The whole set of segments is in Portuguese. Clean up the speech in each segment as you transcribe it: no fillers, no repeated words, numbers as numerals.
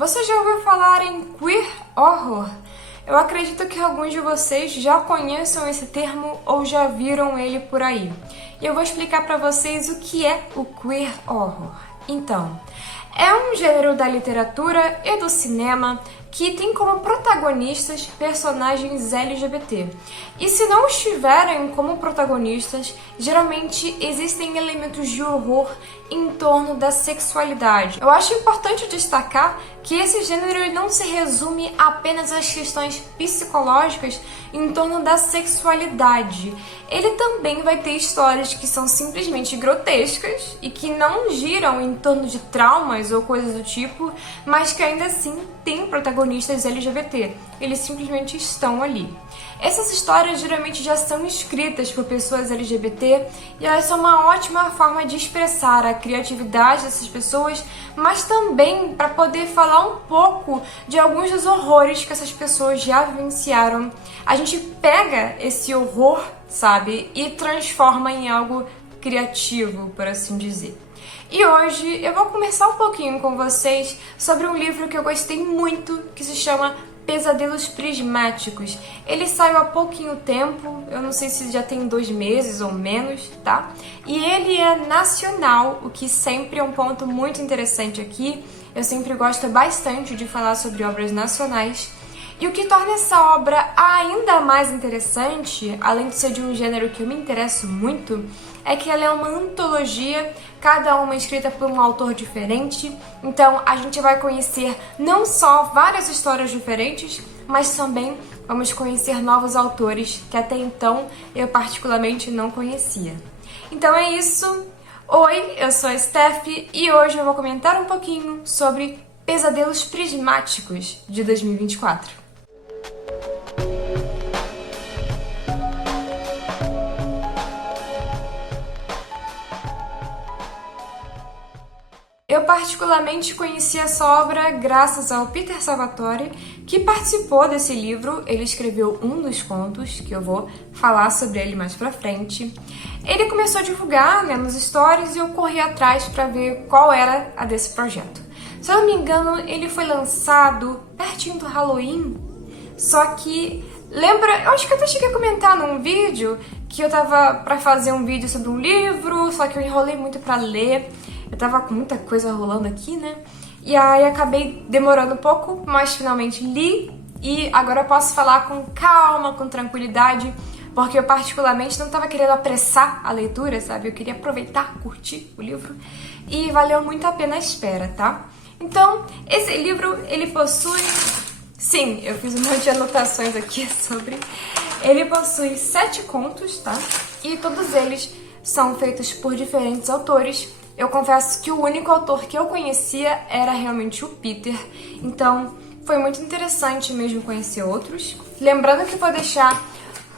Você já ouviu falar em queer horror? Eu acredito que alguns de vocês já conheçam esse termo ou já viram ele por aí. E eu vou explicar para vocês o que é o queer horror. Então, é um gênero da literatura e do cinema que tem como protagonistas personagens LGBT. E se não estiverem como protagonistas, geralmente existem elementos de horror em torno da sexualidade. Eu acho importante destacar que esse gênero não se resume apenas às questões psicológicas em torno da sexualidade. Ele também vai ter histórias que são simplesmente grotescas e que não giram em torno de traumas ou coisas do tipo, mas que ainda assim têm protagonistas LGBT. Eles simplesmente estão ali. Essas histórias geralmente já são escritas por pessoas LGBT e elas são uma ótima forma de expressar a criatividade dessas pessoas, mas também para poder falar um pouco de alguns dos horrores que essas pessoas já vivenciaram. A gente pega esse horror, sabe, e transforma em algo criativo, por assim dizer. E hoje eu vou conversar um pouquinho com vocês sobre um livro que eu gostei muito, que se chama Pesadelos Prismáticos. Ele saiu há pouquinho tempo, eu não sei se já tem 2 meses ou menos, tá? E ele é nacional, o que sempre é um ponto muito interessante aqui. Eu sempre gosto bastante de falar sobre obras nacionais. E o que torna essa obra ainda mais interessante, além de ser de um gênero que eu me interesso muito, é que ela é uma antologia, cada uma escrita por um autor diferente. Então a gente vai conhecer não só várias histórias diferentes, mas também vamos conhecer novos autores que até então eu particularmente não conhecia. Então é isso. Oi, eu sou a Steph e hoje eu vou comentar um pouquinho sobre Pesadelos Prismáticos de 2024. Eu particularmente conheci essa obra graças ao Peter Salvatore, que participou desse livro. Ele escreveu um dos contos, que eu vou falar sobre ele mais pra frente. Ele começou a divulgar, nos stories, e eu corri atrás pra ver qual era a desse projeto. Se eu não me engano, ele foi lançado pertinho do Halloween, só que lembra, eu acho que eu até cheguei a comentar num vídeo que eu tava pra fazer um vídeo sobre um livro, só que eu enrolei muito pra ler. Eu tava com muita coisa rolando aqui, né? E aí acabei demorando um pouco, mas finalmente li. E agora eu posso falar com calma, com tranquilidade, porque eu particularmente não tava querendo apressar a leitura, sabe? Eu queria aproveitar, curtir o livro. E valeu muito a pena a espera, tá? Então, esse livro, ele possui... Sim, eu fiz um monte de anotações aqui sobre... Ele possui 7 contos, tá? E todos eles são feitos por diferentes autores. Eu confesso que o único autor que eu conhecia era realmente o Peter, então foi muito interessante mesmo conhecer outros. Lembrando que vou deixar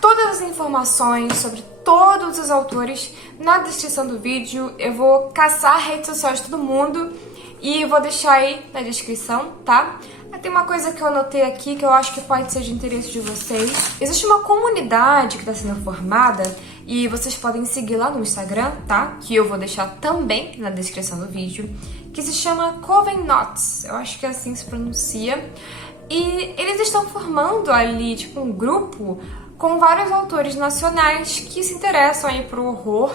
todas as informações sobre todos os autores na descrição do vídeo. Eu vou caçar a rede social de todo mundo e vou deixar aí na descrição, tá? Tem uma coisa que eu anotei aqui que eu acho que pode ser de interesse de vocês. Existe uma comunidade que está sendo formada e vocês podem seguir lá no Instagram, tá? Que eu vou deixar também na descrição do vídeo, que se chama Coven Knots. Eu acho que assim se pronuncia. E eles estão formando ali, tipo, um grupo com vários autores nacionais que se interessam aí pro horror.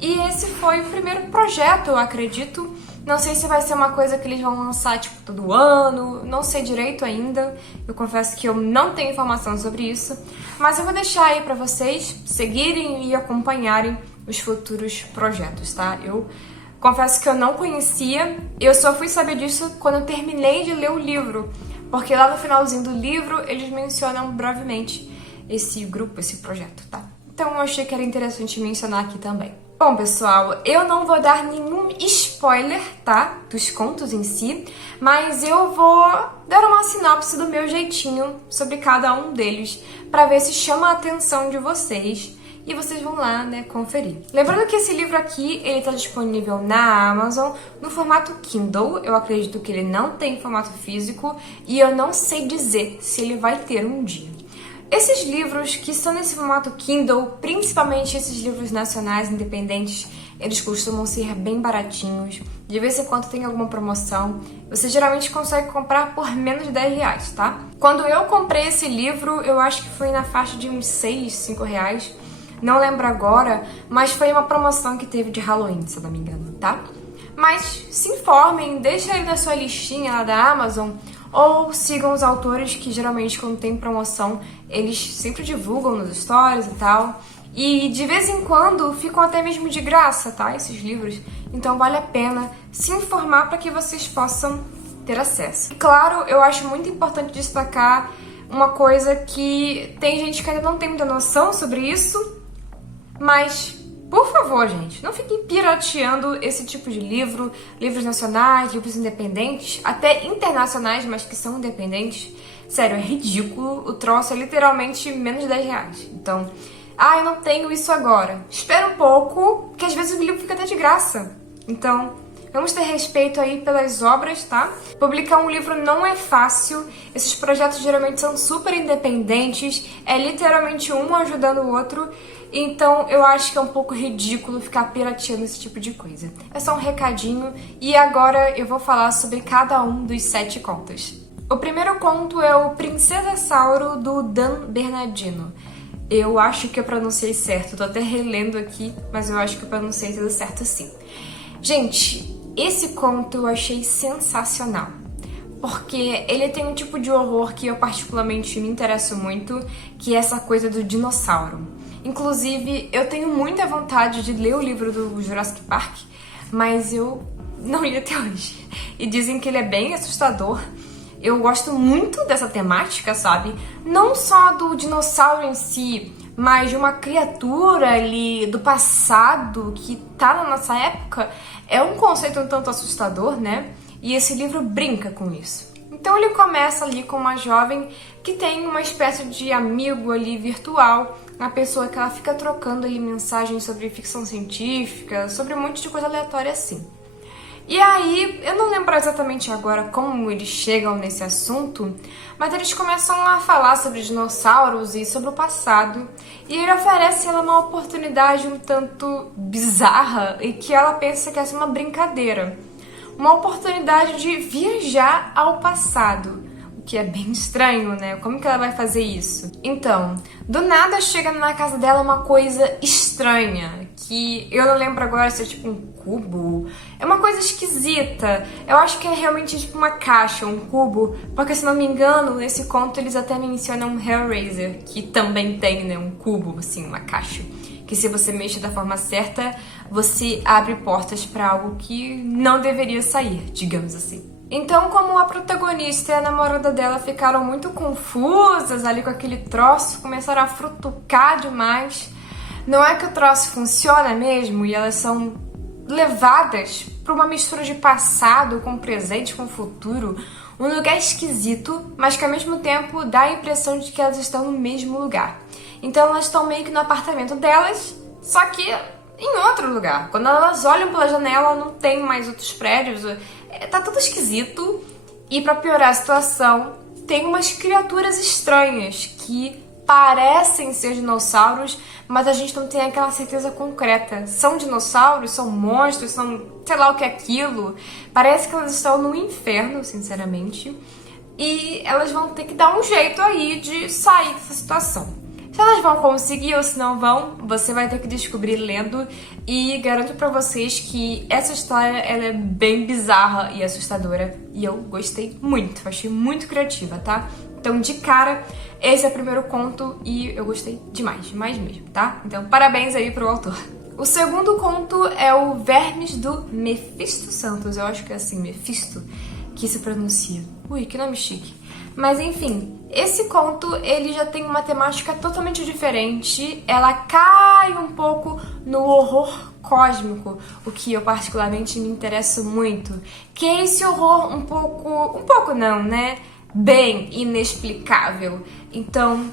E esse foi o primeiro projeto, eu acredito. Não sei se vai ser uma coisa que eles vão lançar, tipo, todo ano, não sei direito ainda. Eu confesso que eu não tenho informação sobre isso. Mas eu vou deixar aí pra vocês seguirem e acompanharem os futuros projetos, tá? Eu confesso que eu não conhecia, eu só fui saber disso quando eu terminei de ler o livro. Porque lá no finalzinho do livro, eles mencionam brevemente esse grupo, esse projeto, tá? Então eu achei que era interessante mencionar aqui também. Bom, pessoal, eu não vou dar nenhum spoiler, tá, dos contos em si, mas eu vou dar uma sinopse do meu jeitinho sobre cada um deles, pra ver se chama a atenção de vocês e vocês vão lá, né, conferir. Lembrando que esse livro aqui, ele tá disponível na Amazon no formato Kindle. Eu acredito que ele não tem formato físico e eu não sei dizer se ele vai ter um dia. Esses livros que são nesse formato Kindle, principalmente esses livros nacionais independentes, eles costumam ser bem baratinhos. De vez em quando tem alguma promoção. Você geralmente consegue comprar por menos de 10 reais, tá? Quando eu comprei esse livro, eu acho que foi na faixa de uns 6, 5 reais. Não lembro agora, mas foi uma promoção que teve de Halloween, se eu não me engano, tá? Mas se informem, deixem aí na sua listinha lá da Amazon ou sigam os autores que geralmente quando tem promoção eles sempre divulgam nos stories e tal. E de vez em quando ficam até mesmo de graça, tá? Esses livros. Então vale a pena se informar para que vocês possam ter acesso. E claro, eu acho muito importante destacar uma coisa que tem gente que ainda não tem muita noção sobre isso, mas, por favor, gente, não fiquem pirateando esse tipo de livro, livros nacionais, livros independentes, até internacionais, mas que são independentes. Sério, é ridículo, o troço é literalmente menos de 10 reais. Então, eu não tenho isso agora. Espera um pouco, que às vezes o livro fica até de graça. Então, vamos ter respeito aí pelas obras, tá? Publicar um livro não é fácil, esses projetos geralmente são super independentes, é literalmente um ajudando o outro, então eu acho que é um pouco ridículo ficar pirateando esse tipo de coisa. É só um recadinho e agora eu vou falar sobre cada um dos 7 contos. O primeiro conto é o Princesa Sauro, do Dan Bernardino. Eu acho que eu pronunciei certo, tô até relendo aqui, mas eu acho que eu pronunciei tudo certo sim. Gente, esse conto eu achei sensacional, porque ele tem um tipo de horror que eu particularmente me interesso muito, que é essa coisa do dinossauro. Inclusive, eu tenho muita vontade de ler o livro do Jurassic Park, mas eu não li até hoje. E dizem que ele é bem assustador. Eu gosto muito dessa temática, sabe? Não só do dinossauro em si, mas de uma criatura ali do passado que tá na nossa época. É um conceito um tanto assustador, né? E esse livro brinca com isso. Então ele começa ali com uma jovem que tem uma espécie de amigo ali virtual, uma pessoa que ela fica trocando ali mensagens sobre ficção científica, sobre um monte de coisa aleatória assim. E aí, eu não lembro exatamente agora como eles chegam nesse assunto, mas eles começam a falar sobre dinossauros e sobre o passado, e ele oferece a ela uma oportunidade um tanto bizarra e que ela pensa que é uma brincadeira. Uma oportunidade de viajar ao passado, o que é bem estranho, né? Como que ela vai fazer isso? Então, do nada chega na casa dela uma coisa estranha, que eu não lembro agora se é tipo um cubo. É uma coisa esquisita. Eu acho que é realmente tipo uma caixa, um cubo, porque se não me engano, nesse conto eles até mencionam Hellraiser, que também tem, né, um cubo, assim, uma caixa. Que se você mexe da forma certa, você abre portas para algo que não deveria sair, digamos assim. Então, como a protagonista e a namorada dela ficaram muito confusas ali com aquele troço, começaram a frutucar demais. Não é que o troço funciona mesmo e elas são levadas para uma mistura de passado com presente, com futuro. Um lugar esquisito, mas que ao mesmo tempo dá a impressão de que elas estão no mesmo lugar. Então elas estão meio que no apartamento delas, só que em outro lugar. Quando elas olham pela janela, não tem mais outros prédios, tá tudo esquisito. E pra piorar a situação, tem umas criaturas estranhas que parecem ser dinossauros, mas a gente não tem aquela certeza concreta. São dinossauros? São monstros? São sei lá o que é aquilo? Parece que elas estão no inferno, sinceramente. E elas vão ter que dar um jeito aí de sair dessa situação. Se elas vão conseguir ou se não vão, você vai ter que descobrir lendo. E garanto pra vocês que essa história ela é bem bizarra e assustadora. E eu gostei muito, achei muito criativa, tá? Então, de cara, esse é o primeiro conto e eu gostei demais mesmo, tá? Então, parabéns aí pro autor. O segundo conto é o Vermes, do Mephisto Santos. Eu acho que é assim, Mephisto, que se pronuncia. Ui, que nome chique. Mas enfim, esse conto ele já tem uma temática totalmente diferente. Ela cai um pouco no horror cósmico, o que eu particularmente me interesso muito. Que é esse horror um pouco não, né? Bem inexplicável. Então,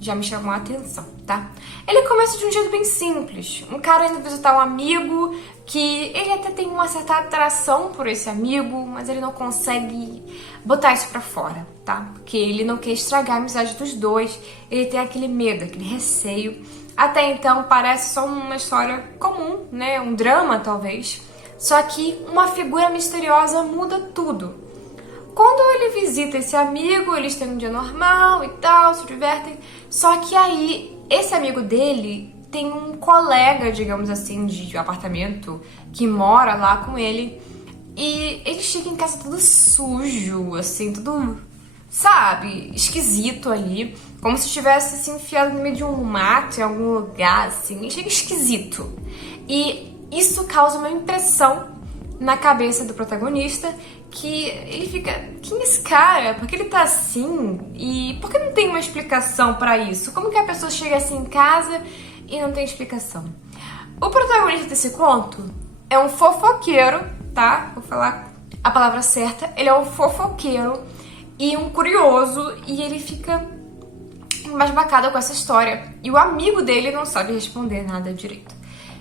já me chamou a atenção, tá? Ele começa de um jeito bem simples. Um cara indo visitar um amigo que ele até tem uma certa atração por esse amigo, mas ele não consegue botar isso pra fora, tá? Porque ele não quer estragar a amizade dos dois, ele tem aquele medo, aquele receio. Até então parece só uma história comum, né? Um drama, talvez. Só que uma figura misteriosa muda tudo. Quando ele visita esse amigo, eles têm um dia normal e tal, se divertem. Só que aí, esse amigo dele tem um colega, digamos assim, de apartamento que mora lá com ele. E ele chega em casa tudo sujo, assim, tudo, sabe, esquisito ali. Como se tivesse se enfiado no meio de um mato, em algum lugar, assim. Ele chega esquisito. E isso causa uma impressão na cabeça do protagonista, que ele fica, quem é esse cara? Por que ele tá assim? E por que não tem uma explicação pra isso? Como que a pessoa chega assim em casa e não tem explicação? O protagonista desse conto é um fofoqueiro, tá? Vou falar a palavra certa. Ele é um fofoqueiro e um curioso, e ele fica embasbacado com essa história. E o amigo dele não sabe responder nada direito.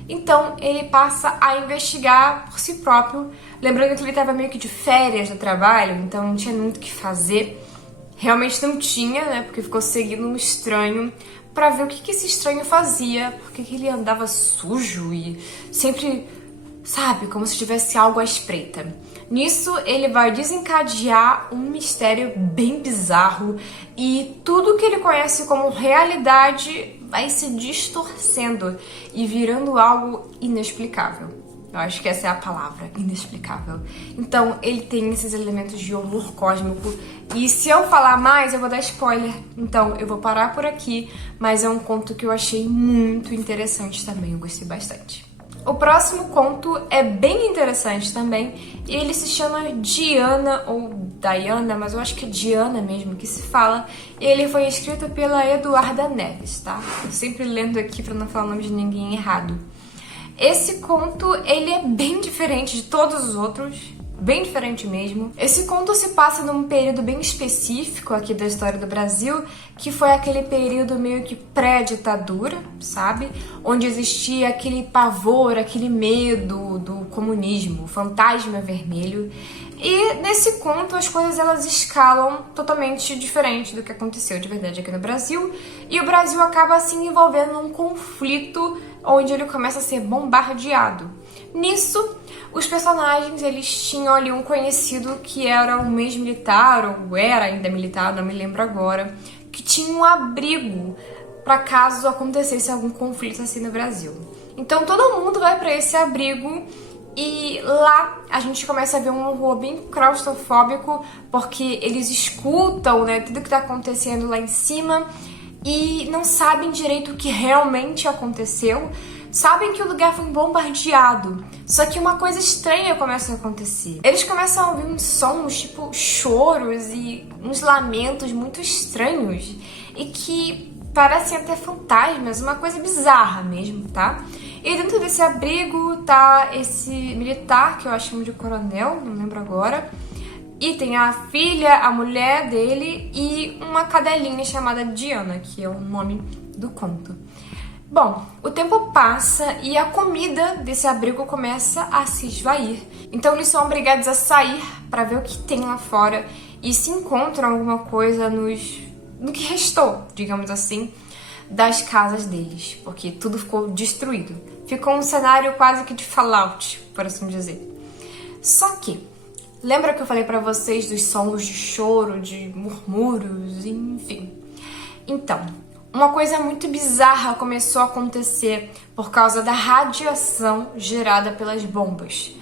Então, ele passa a investigar por si próprio, lembrando que ele estava meio que de férias do trabalho, então não tinha muito o que fazer. Realmente não tinha, né, porque ficou seguindo um estranho pra ver o que esse estranho fazia, porque que ele andava sujo e sempre, sabe, como se tivesse algo à espreita. Nisso, ele vai desencadear um mistério bem bizarro e tudo que ele conhece como realidade vai se distorcendo e virando algo inexplicável. Eu acho que essa é a palavra, inexplicável. Então, ele tem esses elementos de horror cósmico. E se eu falar mais, eu vou dar spoiler. Então, eu vou parar por aqui. Mas é um conto que eu achei muito interessante também. Eu gostei bastante. O próximo conto é bem interessante também. E ele se chama Diana, ou Diana, mas eu acho que é Diana mesmo que se fala. E ele foi escrito pela Eduarda Neves, tá? Eu sempre lendo aqui pra não falar o nome de ninguém errado. Esse conto, ele é bem diferente de todos os outros, bem diferente mesmo. Esse conto se passa num período bem específico aqui da história do Brasil, que foi aquele período meio que pré-ditadura, sabe? Onde existia aquele pavor, aquele medo do comunismo, o fantasma vermelho. E nesse conto as coisas elas escalam totalmente diferente do que aconteceu de verdade aqui no Brasil. E o Brasil acaba se envolvendo num conflito onde ele começa a ser bombardeado. Nisso, os personagens eles tinham ali um conhecido que era um ex-militar, ou era ainda militar, não me lembro agora, que tinha um abrigo para caso acontecesse algum conflito assim no Brasil. Então todo mundo vai para esse abrigo. E lá a gente começa a ver um horror bem claustrofóbico, porque eles escutam, né, tudo que tá acontecendo lá em cima e não sabem direito o que realmente aconteceu. Sabem que o lugar foi bombardeado, só que uma coisa estranha começa a acontecer. Eles começam a ouvir uns sons, tipo choros e uns lamentos muito estranhos e que parecem até fantasmas, uma coisa bizarra mesmo, tá? E dentro desse abrigo tá esse militar, que eu acho de coronel, não lembro agora. E tem a filha, a mulher dele e uma cadelinha chamada Diana, que é o nome do conto. Bom, o tempo passa e a comida desse abrigo começa a se esvair. Então eles são obrigados a sair para ver o que tem lá fora e se encontram alguma coisa no que restou, digamos assim, das casas deles, porque tudo ficou destruído. Ficou um cenário quase que de Fallout, por assim dizer. Só que, lembra que eu falei pra vocês dos sons de choro, de murmúrios, enfim. Então, uma coisa muito bizarra começou a acontecer por causa da radiação gerada pelas bombas.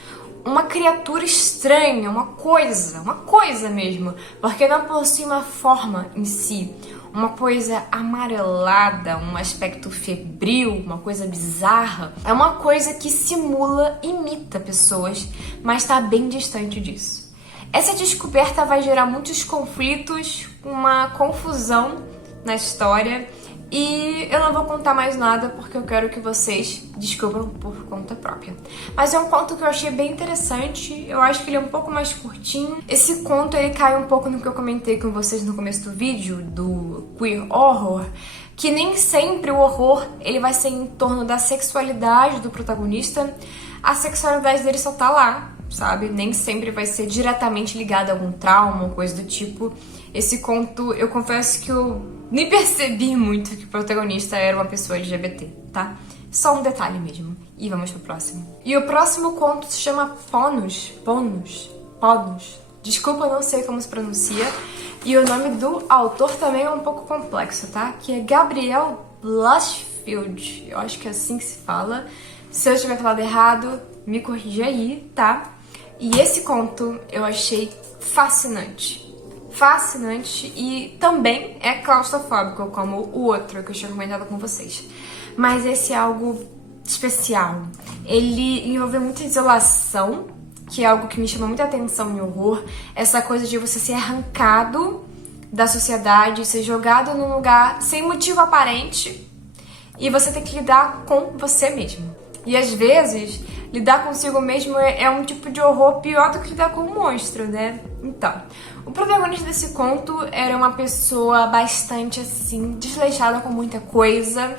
Uma criatura estranha, uma coisa mesmo, porque não possui uma forma em si. Uma coisa amarelada, um aspecto febril, uma coisa bizarra. É uma coisa que simula, imita pessoas, mas está bem distante disso. Essa descoberta vai gerar muitos conflitos, uma confusão na história. E eu não vou contar mais nada porque eu quero que vocês descubram por conta própria. Mas é um conto que eu achei bem interessante, eu acho que ele é um pouco mais curtinho. Esse conto ele cai um pouco no que eu comentei com vocês no começo do vídeo, do queer horror, que nem sempre o horror ele vai ser em torno da sexualidade do protagonista. A sexualidade dele só tá lá, sabe? Nem sempre vai ser diretamente ligado a algum trauma ou coisa do tipo. Esse conto, eu confesso que eu nem percebi muito que o protagonista era uma pessoa LGBT, tá? Só um detalhe mesmo. E vamos pro próximo. E o próximo conto se chama Ponus. Desculpa, não sei como se pronuncia. E o nome do autor também é um pouco complexo, tá? Que é Gabriel Blasfield. Eu acho que é assim que se fala. Se eu tiver falado errado, me corrija aí, tá? E esse conto eu achei fascinante. Fascinante e também é claustrofóbico, como o outro que eu tinha comentado com vocês. Mas esse é algo especial. Ele envolveu muita isolação, que é algo que me chama muita atenção em horror. Essa coisa de você ser arrancado da sociedade, ser jogado num lugar sem motivo aparente e você ter que lidar com você mesmo. E às vezes, lidar consigo mesmo é um tipo de horror pior do que lidar com um monstro, né? Então, o protagonista desse conto era uma pessoa bastante, assim, desleixada com muita coisa,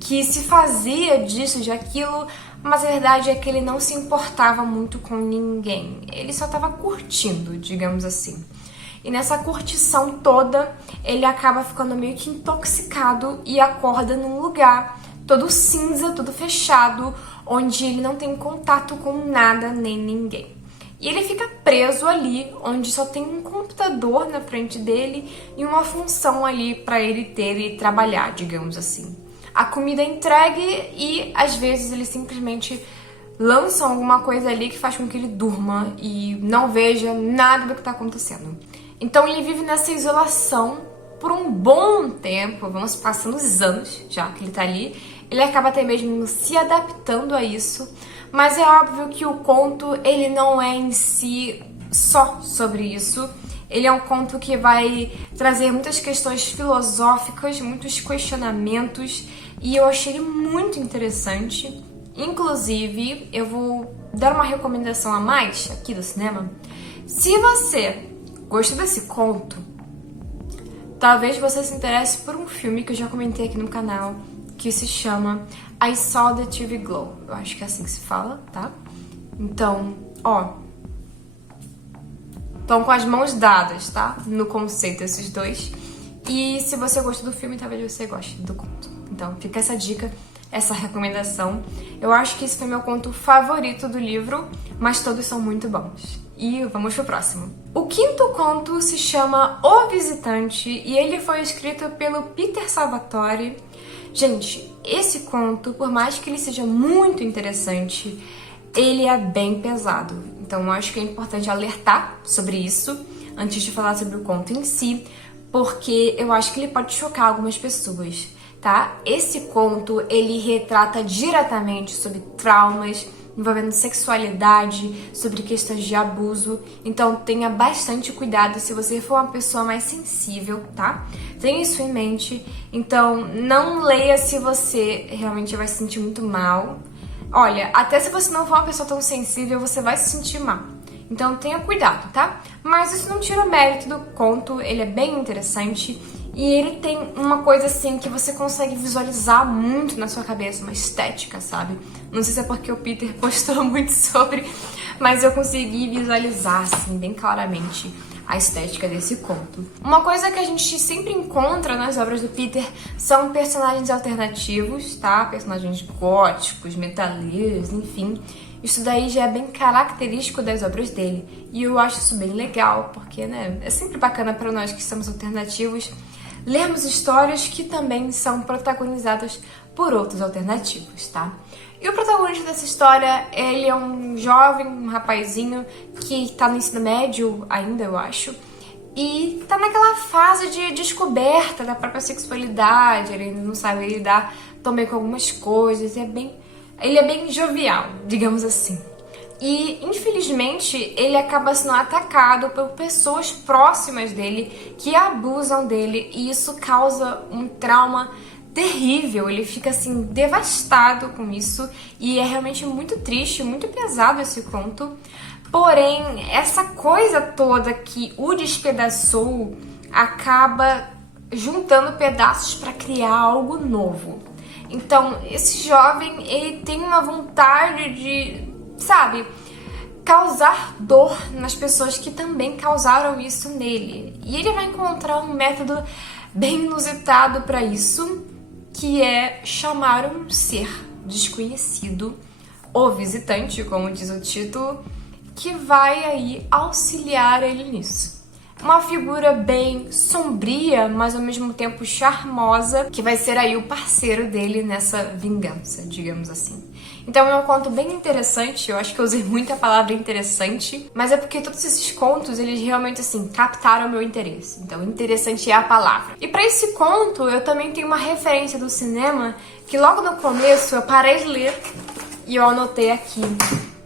que se fazia disso, de aquilo, mas a verdade é que ele não se importava muito com ninguém. Ele só estava curtindo, digamos assim. E nessa curtição toda, ele acaba ficando meio que intoxicado e acorda num lugar todo cinza, todo fechado, onde ele não tem contato com nada nem ninguém. E ele fica preso ali, onde só tem um computador na frente dele e uma função ali para ele ter e trabalhar, digamos assim. A comida é entregue e às vezes eles simplesmente lançam alguma coisa ali que faz com que ele durma e não veja nada do que está acontecendo. Então ele vive nessa isolação por um bom tempo, vamos passando os anos já que ele tá ali. Ele acaba até mesmo se adaptando a isso, mas é óbvio que o conto ele não é em si só sobre isso. Ele é um conto que vai trazer muitas questões filosóficas, muitos questionamentos, e eu achei ele muito interessante. Inclusive, eu vou dar uma recomendação a mais aqui do cinema. Se você gostou desse conto, talvez você se interesse por um filme que eu já comentei aqui no canal, que se chama I Saw the TV Glow. Eu acho que é assim que se fala, tá? Então, ó, estão com as mãos dadas, tá? No conceito, esses dois. E se você gostou do filme, talvez você goste do conto. Então, fica essa dica, essa recomendação. Eu acho que esse foi meu conto favorito do livro, mas todos são muito bons. E vamos pro próximo. O quinto conto se chama O Visitante e ele foi escrito pelo Peter Salvatore. Gente, esse conto, por mais que ele seja muito interessante, ele é bem pesado. Então eu acho que é importante alertar sobre isso antes de falar sobre o conto em si, porque eu acho que ele pode chocar algumas pessoas, tá? Esse conto, ele retrata diretamente sobre traumas envolvendo sexualidade, sobre questões de abuso. Então tenha bastante cuidado se você for uma pessoa mais sensível, tá? Tenha isso em mente. Então não leia se você realmente vai se sentir muito mal. Olha, até se você não for uma pessoa tão sensível, você vai se sentir mal. Então tenha cuidado, tá? Mas isso não tira o mérito do conto, ele é bem interessante. E ele tem uma coisa assim que você consegue visualizar muito na sua cabeça, uma estética, sabe? Não sei se é porque o Peter postou muito sobre, mas eu consegui visualizar assim bem claramente a estética desse conto. Uma coisa que a gente sempre encontra nas obras do Peter são personagens alternativos, tá? Personagens góticos, metaleiros, enfim. Isso daí já é bem característico das obras dele. E eu acho isso bem legal, porque, né, é sempre bacana para nós que somos alternativos lermos histórias que também são protagonizadas por outros alternativos, tá? E o protagonista dessa história, ele é um jovem, um rapazinho que tá no ensino médio ainda, eu acho, e tá naquela fase de descoberta da própria sexualidade, ele ainda não sabe lidar também com algumas coisas, ele é bem jovial, digamos assim. E, infelizmente, ele acaba sendo atacado por pessoas próximas dele que abusam dele e isso causa um trauma terrível. Ele fica, assim, devastado com isso e é realmente muito triste, muito pesado esse conto. Porém, essa coisa toda que o despedaçou acaba juntando pedaços para criar algo novo. Então, esse jovem, ele tem uma vontade de, sabe, causar dor nas pessoas que também causaram isso nele. E ele vai encontrar um método bem inusitado para isso, que é chamar um ser desconhecido, ou visitante, como diz o título, que vai aí auxiliar ele nisso. Uma figura bem sombria, mas ao mesmo tempo charmosa, que vai ser aí o parceiro dele nessa vingança, digamos assim. Então é um conto bem interessante, eu acho que eu usei muito a palavra interessante, mas é porque todos esses contos, eles realmente, assim, captaram o meu interesse. Então, interessante é a palavra. E pra esse conto, eu também tenho uma referência do cinema, que logo no começo eu parei de ler e eu anotei aqui,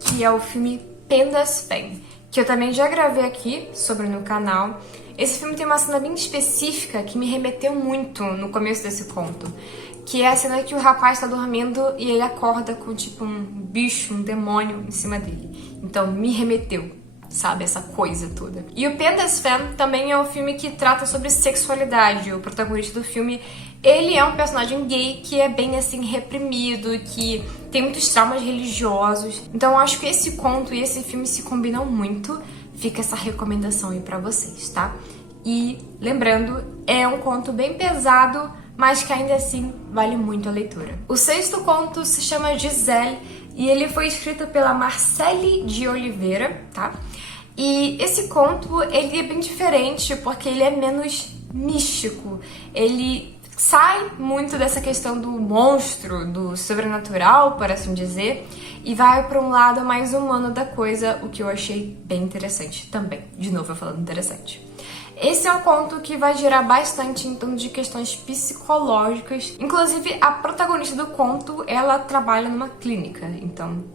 que é o filme Pendas Fan, que eu também já gravei aqui sobre no canal. Esse filme tem uma cena bem específica que me remeteu muito no começo desse conto, que é a cena que o rapaz tá dormindo e ele acorda com tipo um bicho, um demônio em cima dele. Então me remeteu, sabe, essa coisa toda. E o Pendas Fan também é um filme que trata sobre sexualidade. O protagonista do filme, ele é um personagem gay que é bem assim reprimido, que tem muitos traumas religiosos. Então eu acho que esse conto e esse filme se combinam muito. Fica essa recomendação aí pra vocês, tá? E lembrando, é um conto bem pesado, mas que ainda assim vale muito a leitura. O sexto conto se chama Gisele e ele foi escrito pela Marcele de Oliveira, tá? E esse conto, ele é bem diferente porque ele é menos místico. Ele sai muito dessa questão do monstro, do sobrenatural, por assim dizer, e vai para um lado mais humano da coisa, o que eu achei bem interessante também. De novo, eu falando interessante. Esse é um conto que vai girar bastante em torno de questões psicológicas. Inclusive, a protagonista do conto, ela trabalha numa clínica. Então,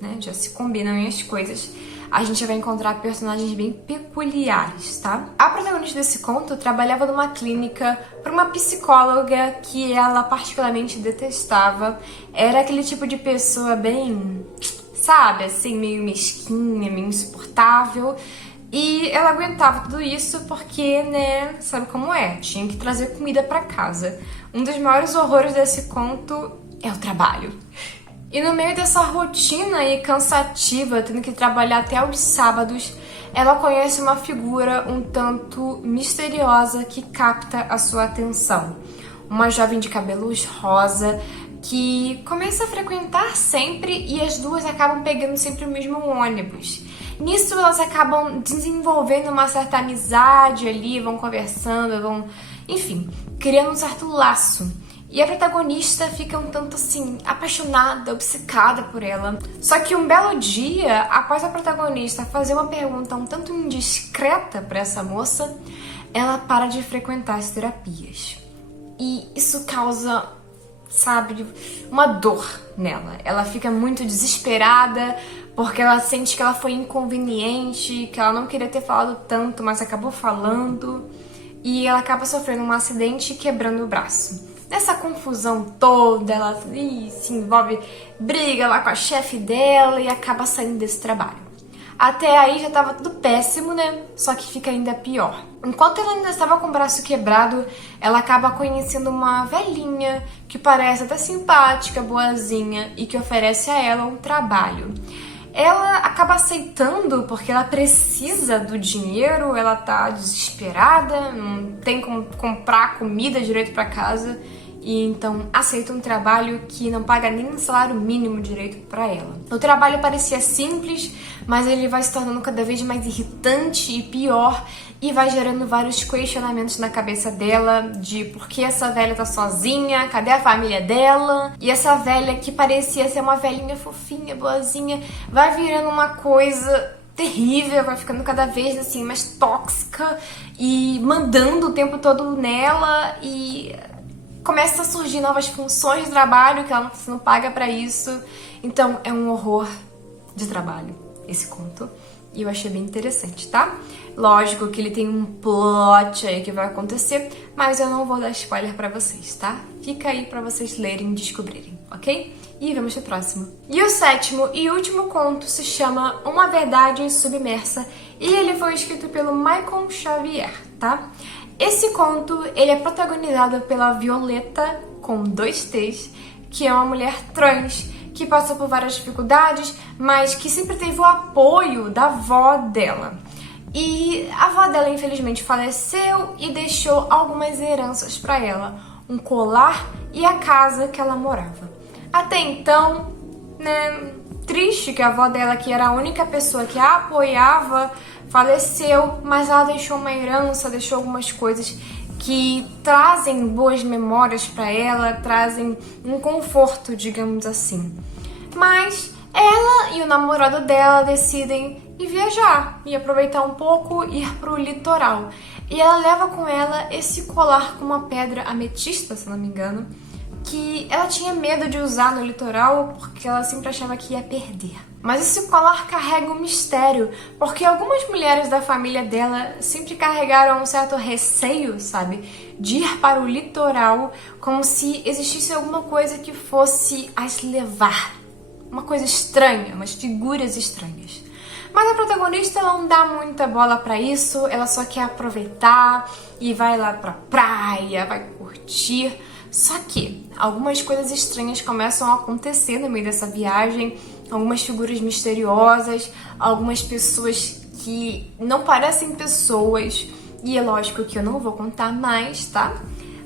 né, já se combinam as coisas. A gente vai encontrar personagens bem peculiares, tá? A protagonista desse conto trabalhava numa clínica para uma psicóloga que ela particularmente detestava. Era aquele tipo de pessoa bem, sabe, assim, meio mesquinha, meio insuportável. E ela aguentava tudo isso porque, né, sabe como é? Tinha que trazer comida pra casa. Um dos maiores horrores desse conto é o trabalho. E no meio dessa rotina e cansativa, tendo que trabalhar até os sábados, ela conhece uma figura um tanto misteriosa que capta a sua atenção. Uma jovem de cabelos rosa que começa a frequentar sempre e as duas acabam pegando sempre o mesmo ônibus. Nisso elas acabam desenvolvendo uma certa amizade ali, vão conversando, vão, enfim, criando um certo laço. E a protagonista fica um tanto assim, apaixonada, obcecada por ela. Só que um belo dia, após a protagonista fazer uma pergunta um tanto indiscreta para essa moça, ela para de frequentar as terapias. E isso causa, sabe, uma dor nela. Ela fica muito desesperada porque ela sente que ela foi inconveniente, que ela não queria ter falado tanto, mas acabou falando. E ela acaba sofrendo um acidente e quebrando o braço. Nessa confusão toda, ela se envolve, briga lá com a chefe dela e acaba saindo desse trabalho. Até aí já tava tudo péssimo, né? Só que fica ainda pior. Enquanto ela ainda estava com o braço quebrado, ela acaba conhecendo uma velhinha que parece até simpática, boazinha e que oferece a ela um trabalho. Ela acaba aceitando porque ela precisa do dinheiro, ela tá desesperada, não tem como comprar comida direito pra casa e então aceita um trabalho que não paga nem um salário mínimo direito pra ela. O trabalho parecia simples, mas ele vai se tornando cada vez mais irritante e pior e vai gerando vários questionamentos na cabeça dela de por que essa velha tá sozinha, cadê a família dela? E essa velha que parecia ser uma velhinha fofinha, boazinha, vai virando uma coisa terrível, vai ficando cada vez assim mais tóxica e mandando o tempo todo nela e começa a surgir novas funções de trabalho que ela não paga pra isso. Então é um horror de trabalho esse conto. E eu achei bem interessante, tá? Lógico que ele tem um plot aí que vai acontecer, mas eu não vou dar spoiler pra vocês, tá? Fica aí pra vocês lerem e descobrirem, ok? E vamos pro próximo. E o sétimo e último conto se chama Uma Verdade Submersa e ele foi escrito pelo Michael Xavier, tá? Esse conto, ele é protagonizado pela Violeta, com 2 T's, que é uma mulher trans, que passou por várias dificuldades, mas que sempre teve o apoio da avó dela. E a avó dela, infelizmente, faleceu e deixou algumas heranças para ela, um colar e a casa que ela morava. Até então, né, triste que a avó dela, que era a única pessoa que a apoiava, faleceu, mas ela deixou uma herança, deixou algumas coisas que trazem boas memórias para ela, trazem um conforto, digamos assim. Mas ela e o namorado dela decidem ir viajar e aproveitar um pouco, ir pro litoral. E ela leva com ela esse colar com uma pedra ametista, se não me engano, que ela tinha medo de usar no litoral porque ela sempre achava que ia perder. Mas esse colar carrega um mistério, porque algumas mulheres da família dela sempre carregaram um certo receio, sabe, de ir para o litoral, como se existisse alguma coisa que fosse as levar. Uma coisa estranha, umas figuras estranhas. Mas a protagonista não dá muita bola pra isso, ela só quer aproveitar e vai lá pra praia, vai curtir. Só que algumas coisas estranhas começam a acontecer no meio dessa viagem, algumas figuras misteriosas, algumas pessoas que não parecem pessoas, e é lógico que eu não vou contar mais, tá?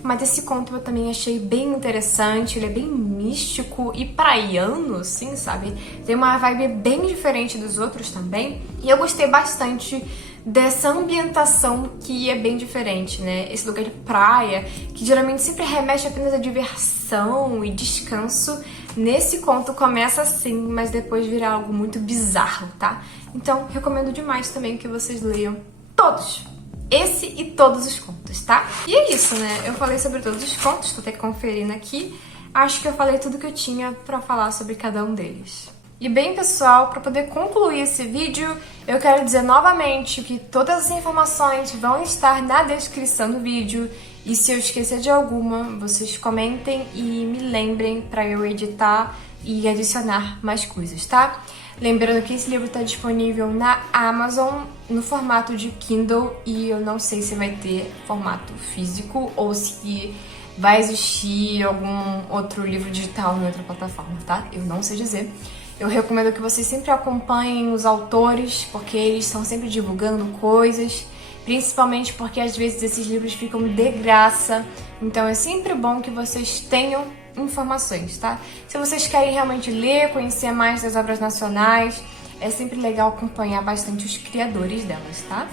Mas esse conto eu também achei bem interessante, ele é bem místico e praiano, assim, sabe? Tem uma vibe bem diferente dos outros também, e eu gostei bastante dessa ambientação que é bem diferente, né? Esse lugar de praia, que geralmente sempre remete apenas a diversão e descanso, nesse conto começa assim, mas depois vira algo muito bizarro, tá? Então, recomendo demais também que vocês leiam todos! Esse e todos os contos, tá? E é isso, né? Eu falei sobre todos os contos, tô até conferindo aqui. Acho que eu falei tudo que eu tinha pra falar sobre cada um deles. E bem, pessoal, para poder concluir esse vídeo, eu quero dizer novamente que todas as informações vão estar na descrição do vídeo. E se eu esquecer de alguma, vocês comentem e me lembrem para eu editar e adicionar mais coisas, tá? Lembrando que esse livro está disponível na Amazon no formato de Kindle e eu não sei se vai ter formato físico ou se vai existir algum outro livro digital em outra plataforma, tá? Eu não sei dizer. Eu recomendo que vocês sempre acompanhem os autores, porque eles estão sempre divulgando coisas, principalmente porque às vezes esses livros ficam de graça, então é sempre bom que vocês tenham informações, tá? Se vocês querem realmente ler, conhecer mais das obras nacionais, é sempre legal acompanhar bastante os criadores delas, tá?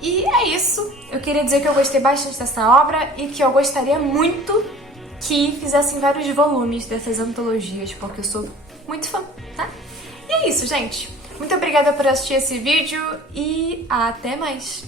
E é isso, eu queria dizer que eu gostei bastante dessa obra e que eu gostaria muito que fizessem vários volumes dessas antologias, porque eu sou muito fã, tá? E é isso, gente. Muito obrigada por assistir esse vídeo e até mais!